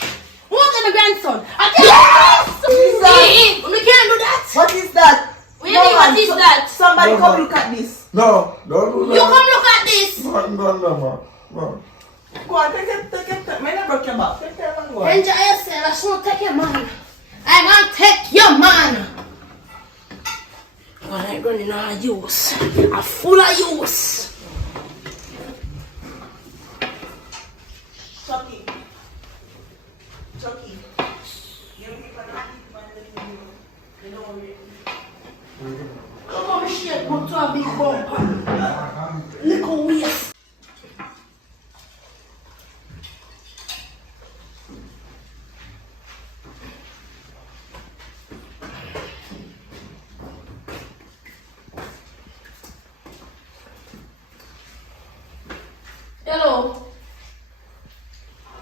Move there, my grandson. I can't. Jesus. We can't do that. What is that? What do you mean, what is that? Somebody No, come man. look at this. No, don't do that. You come look at this. No, man. No. Go on, take it. Man, I broke your back. Take it and go on. Enjoy yourself. I should take your man. I'm gonna take your man. Well, I ain't running out of use. I'm full of use. Chucky. Come on, shit, go to a big bumper. Little waist. Hello.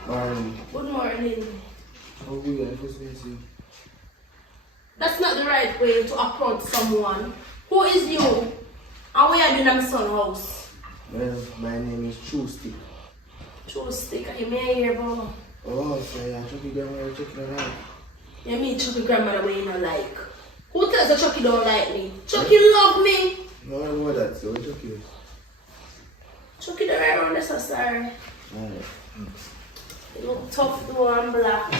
Good morning. That's not the right way to approach someone. Who is you? And where are you in my son's house? Well, my name is True Stick. True stick, you may hear about. Oh, so yeah, Chucky grandma checking it out. You mean Chucky grandmother way you don't like? Who tells you Chucky don't like me? Chucky love me. No, I know that, so it's okay. Chucky the right around this, sorry. Alright. You look tough though and black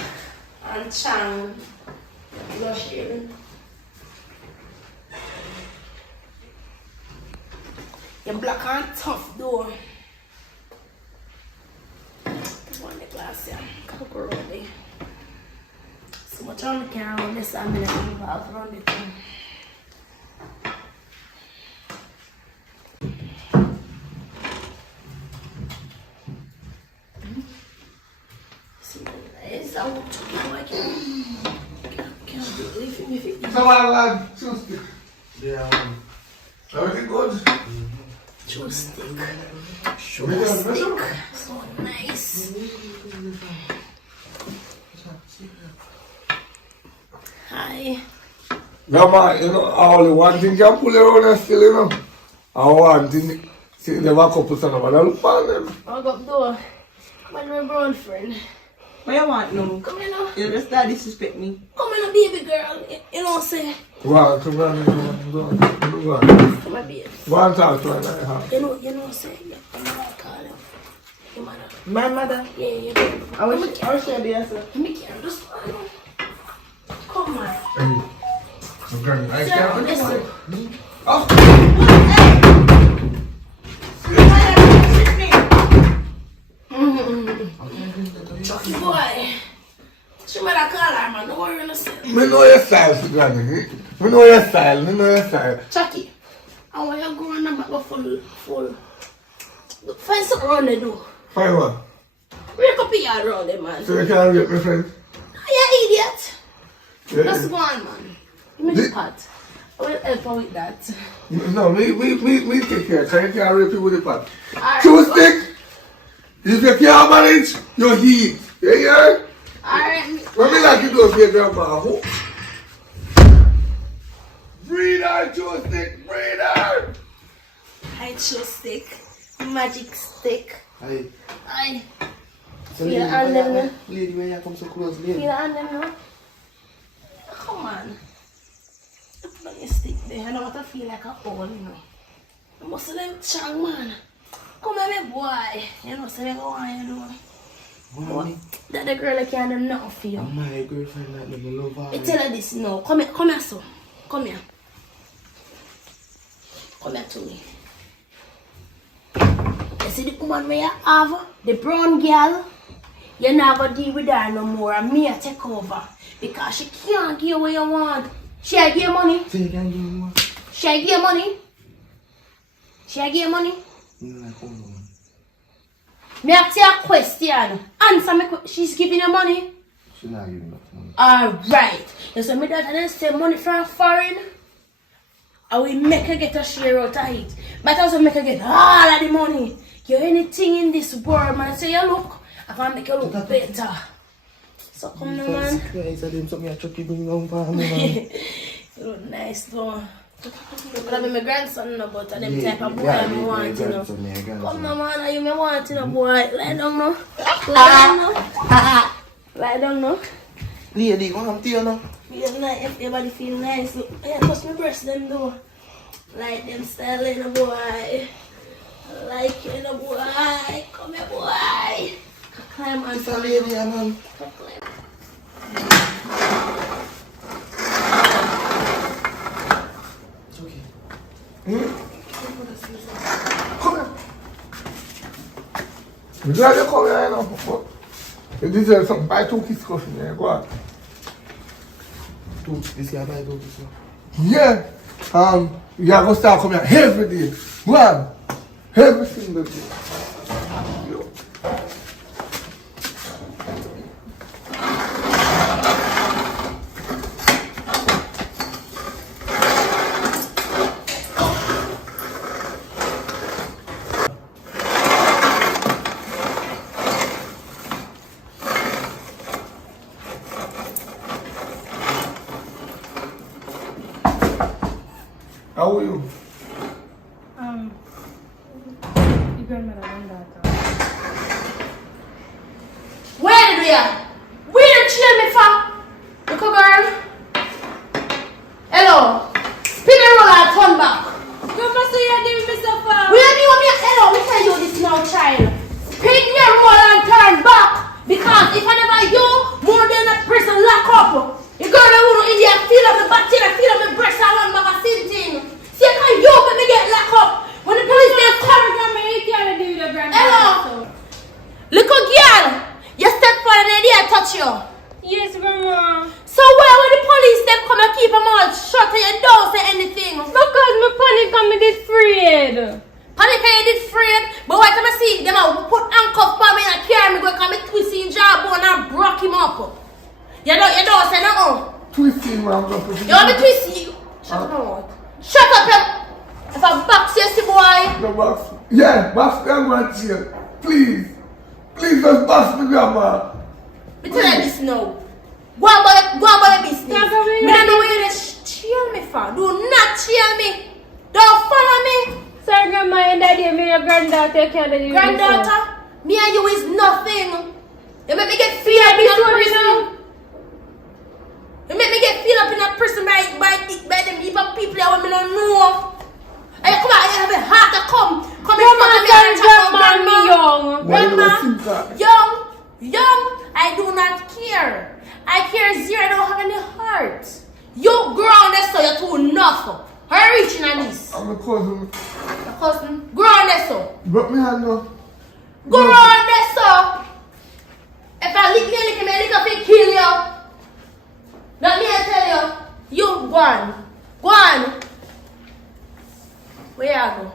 and chang. No shame. You're black and tough though. One the glass here. Cook around there. So much on the camera on this I'm gonna move out around the thing. See it's I want to go I can't believe it if it is. Come on, lad. Tuesday. Yeah, Everything good? True stick. True Stick. So nice. Hi. Yeah, man, you know, only one thing can pull you around and still, you know. And one thing, see, them a couple son of them, look for them. I'll go up door. Come on, my brown friend. What you want now? Come here now. You just start disrespect me. Come here, baby girl. You know what I'm saying? Go on, come on, go on. Come on, baby. Go on, talk to her like that. You know what I'm saying? Yeah, I'm not calling. Your mother. My mother? Yeah, you do. I wish she be answer. Let me carry this one. Come on. I Sir, can't. listen. Chucky boy. She made a call her, man. Don't worry, yourself. Me know your style, Granny. Me know your style. Me know your style. Chucky, I want you to go on the back full. Find something around the door. Fine what? Break up your around there, man. So you can't get my friend? You idiot. Yeah. Just go on, man. Give me the pot. I will help her with that. No, we take care. Can you can't rape you with the pot? Alright. Two stick. If you can't manage, you heat. You hear? Alright. When me like you do for your grandma, who? Breathe her, two stick. Breathe her. I chose stick. Magic stick. Aye. I So feel and them. lady, where you come so close, Feel lady? and them. Come on. Put on your stick there. I know what I feel like a hole, you know. I must have them chang, man. Come here, me boy. You know, so they go on, you know. Mommy, That the girl like can't do nothing for you. my girlfriend that never love her. I tell her this now. Come here, son. Come here. Come here to me. You see the woman where you have, the brown girl, you're not going to deal with her no more, and me I take over. Because she can't give you what you want. She give you money. So you can give me more? She give you money. She give you money. You like, hold on. Me ask you a question. Answer me. She's giving you money. She not giving up money. Alright. You see me that and then say money from foreign. I will make her get a share out of it. But also make her get all of the money. You anything in this world, man. Say you look, I can make you look better. So come now, man. Christ, I didn't tell me I chuck you bring home for me, man. You look nice though. But I be my grandson no, but I them Yeah, type of boy yeah, I yeah, want, you know. grandson, yeah, grandson. Come now, man. Are you me want, you know, boy? Lie down now. Lie down now. Lie down now. Lady, come to you now. Feel nice, if your body feel nice. Look, yeah, touch my breast them though. Like them style in a boy. Like you in a boy. Come here, boy. Climb on. It's a lady, man. It's okay. Come here. You glad you come here now? You deserve something. Buy 2 kids coffee there. Go on. This guy buy this one. Yeah. You are going to start coming here every day. Go on. Every single day. How are you? The grandmother and daughter. Where did we are? Where did you me from? Look, girl. Hello. Spin a roll and turn back. You must say you're giving me so far. Where do you want me? Hello, me tell you this now, child. Spin your roll and turn back. Because if I never you, more than a person lock up. The girl that wouldn't in there feel up the body, feel up my breast, I want magazine thing. See, I can you let me get locked up. When the police they come. Hello. Little girl, you step forward and they touch you. Yes, grandma. So where when the police them come and keep them all shut and you don't say anything? Because my panic and me did afraid. Panic and you did afraid, but what time I see them a put handcuff for me and carry me go come and twist his jawbone and broke him up. You don't say nothing. Twisting, man. You want me to twist you? Shut up. Shut up, you. If I box you, see boy. No box. Yeah, box grandma here. Please. Please just box me, grandma. Me tell you this now. Go on by your business. Me don't know where you just chill me for. Do not chill me. Don't follow me. Sorry, grandma and daddy, me your granddaughter can't do Granddaughter, me and you is nothing. You make me get feel up in a prison. You make me get feel up in a prison by them evil people that me don't know. And you come out, you have a heart to come in front of me and chat about grandma. young. Grandma, Young, I do not care. I care zero, I don't have any heart. You grown there, so you're too enough. Hurry reaching on this. I'm a cousin. Your cousin, grown there, so. But me hand no. Grown there, so. If I lick me, I lick kill you. Let me tell you. You go on. Go on. Where you go?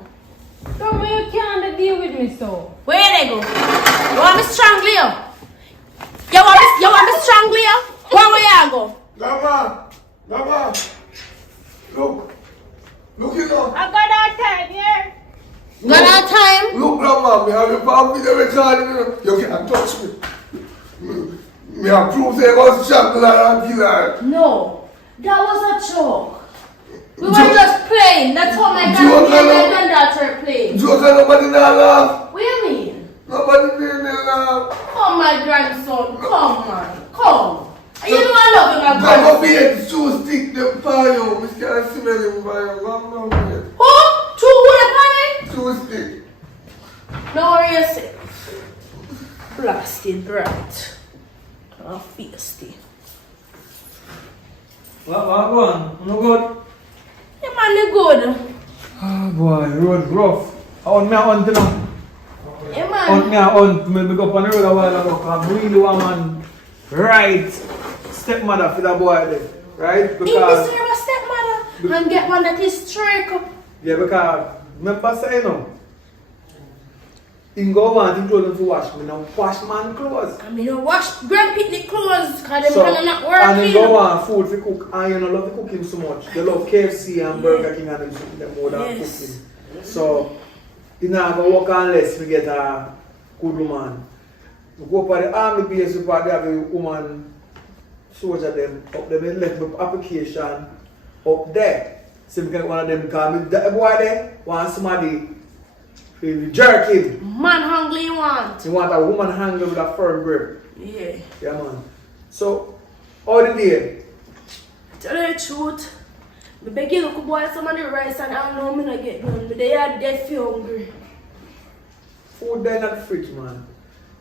Grandma, you can't deal with me so. Where they go? You want me strangle you? You want me strangle you? Where you go? Grandma. Look, you know. I got that time, yeah? Got that time? Look, Grandma, me have a palm video recording, you know. You can't touch me. Me have proof they was strangle her and kill her. No, that was a joke. We were just playing. That's how my granddaughter played. Joke and nobody now laugh. What do you mean? Nobody did laugh. Come, my grandson. Come, man. Come. You know I love you, my Grandma grandson. be a two stick them fire. We can't smell him fire. Grandma be Who? Two wood two stick. No worry yourself. Blasted right. Oh, feisty. What go on? No good? Yeah, man, you good. Ah boy, road rough. I want me a hunt now. Yeah, Hunt man. me a hunt. Me go up on the road a while ago. Cause I really want man right stepmother for that boy there. Right? He Because deserve a stepmother and get one that is strict. yeah, because remember say you know. He go on to clothes to wash. Me now wash man clothes. I mean, you wash grand picnic clothes because them So, kind not and then go working. on food for cook, and you know love to cook him so much. They love KFC and Burger King and them more than Yes. cooking. So, you know, go work unless we get a good woman. We go up at the army base, we probably have a woman soldier them up there, we left the application up there. So we get one of them call me, the boy there want somebody to jerk him. Man hungry you want. You want a woman hungry with a firm grip. Yeah. Yeah, man. So, all the day, Tell you the truth. I beg you to boil some of the rice and I know me not get done. But they are dead hungry. food there in the fridge, man.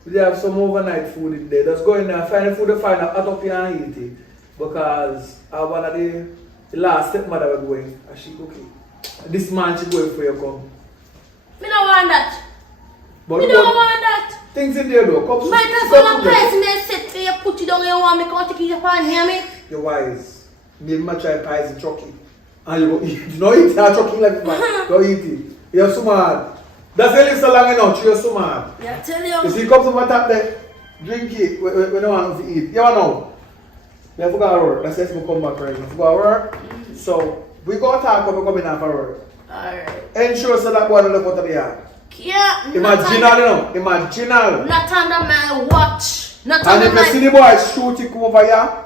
We have some overnight food in there. Just go in there and find the food to find out up here and eat it. Because I one of the last stepmother was going and she cooking. This man she going for you come. Me don't want that. But Me don't want that. things in there though. Cups, Might as well place in there set for you put it down and you want me to take it up and hear me. you're wise. Maybe my try pies and chucky. And you go eat. You know eat that chucky like that. Go eat it. You're so mad. That's the list so long enough. You're so mad. Yeah, tell You you. see, comes over top there, drink it when you want to eat. You know? We have to go to work. That's why we come back right. We have to go to work. So, we go to talk when we come in after work. Alright. Ensure so that boy don't look out of the yard. Yeah, Imaginal, you know? Imaginal. Not under my watch. Not And under if you see my the boy shoot it come over here,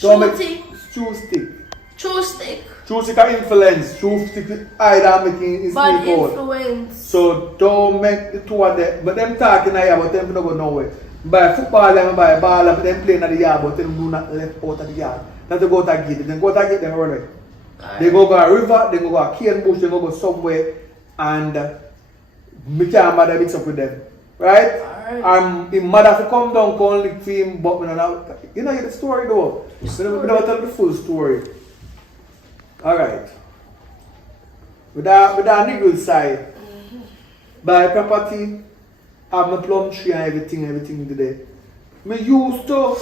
don't make shooting. true stick. True stick. True stick are influence. True stick either making his Bad stick out. influence. So don't make the two of them. But them talking here, but them don't go nowhere. Buy football, them buy ball, but them playing at the yard, but them do not left out of the yard. Not to go to gate. Then go to gate, them run away. They go a river, they go a cane bush, they go somewhere, and me can't bother mix up with them. Right? Alright. The mother to come down, come lick for him, but me not, you know the story though. We never tell the full story. Alright. With that niggle side, buy property, have my plum tree and everything today. Me used to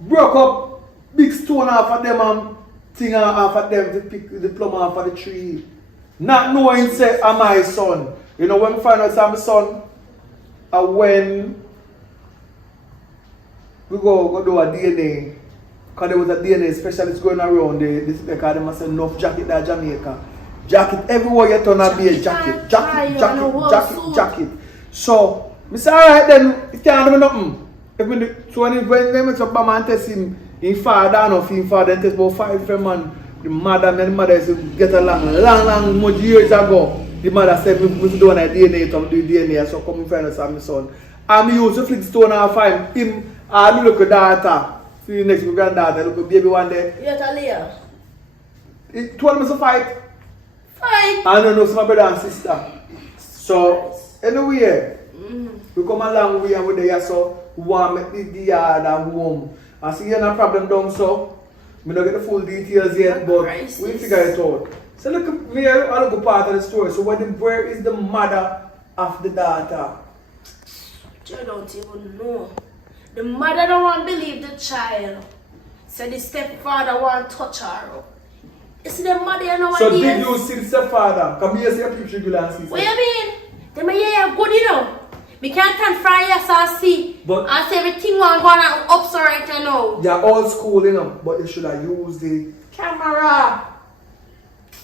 broke up big stone off of them and thing off of them to pick the plum off of the tree. Not knowing say I'm my son. You know when we find out I'm my son, and when we go do a DNA, because there was a DNA specialist going around this because they must have enough jacket that Jamaica. Jacket everywhere you turn a be a jacket. So, I say, alright then, it can't do nothing. So when they make up and test him, in father and in father, then test about 5 friends man. The mother used to get long much years ago. The mother said, we should do a DNA, do DNA, so come and find us and my son. And I used to flick stone and find him, and I look at daughter. See the next granddaughter, look at baby one day. You're Talia. It told me to fight. Fine. I don't know, it's my brother and sister. So, anyway, We come a long way and we're there, so we want to make the yard and home. I see you no problem down, so we don't get the full details yet, but we figure it out. So look at me, I look at part of the story. So where is the mother of the daughter? You don't even know. The mother don't want to believe the child. So the stepfather want to touch her. You see the mother, you know So what it did is? you see the stepfather? Come here, see a picture you and see. What you mean? They may hear good, you know. We can't confront yes or see. But and say everything want going on up so right now. they're old school, you know, but you should have used the Camera.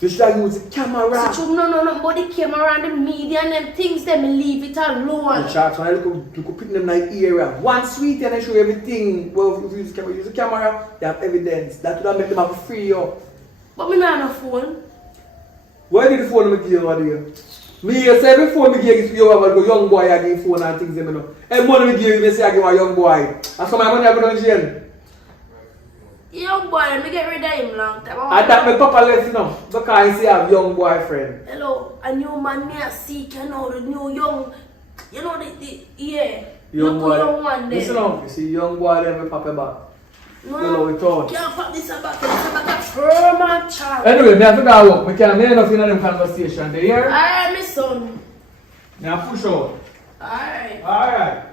You should have used the camera. So you know nothing about the camera and the media and them things, them leave it alone. The chart, when you could put them in the area. One sweet and I show you everything. Well, if you use the camera, they have evidence. That would have make them have free up. But me not on a phone. Why did the phone me give you over there? Me you say before me give it to you, I go young boy I give phone and things them, you know. And money me give you, me say I give a young boy. And some of my money I go to jail. Young boy, let me get rid of him long time. And that my papa left, you know, because I say I have young boyfriend. Hello, a new man me a seek, you know, the new young, you know, yeah. Young boy. Young one there. Listen up, you see young boy there me papa back. No, You know, we thought. can't put this back, this back, firm and child. Anyway, me have to go work. Me can't make enough in them conversation. They hear? Alright, my son. Me have push out. Alright. Alright.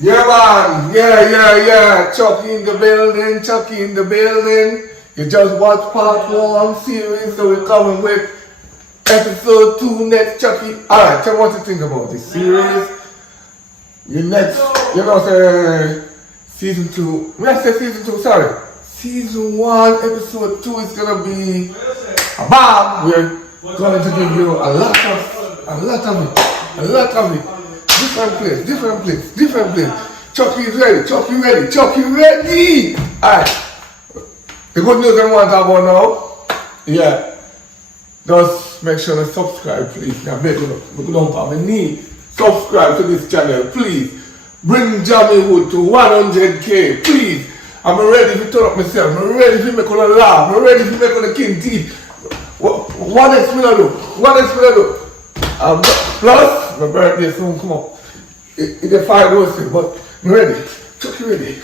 Yeah, man. Yeah. Chucky in the building, Chucky in the building. You just watch part 1 series, so we're coming with episode 2 next, Chucky. Alright, tell me what you think about this series. Your next, you know, say season 2. Let's say season 2, sorry. Season 1, episode 2 is gonna be a bomb. We're going to give you a lot of it. Different place. Chucky is ready. Chucky ready. Alright. The good news I want to talk about now. Yeah. Just make sure to subscribe, please. Now, beg you, we don't have a need. Subscribe to this channel, please. Bring JAMMIWOOD to 100K, please. I'm ready to turn up myself. I'm ready to make on a laugh. I'm ready to make on a king teeth. What else will I do? Plus, my birthday soon come up. It's a 5 roasting, but I'm ready. Chucky ready.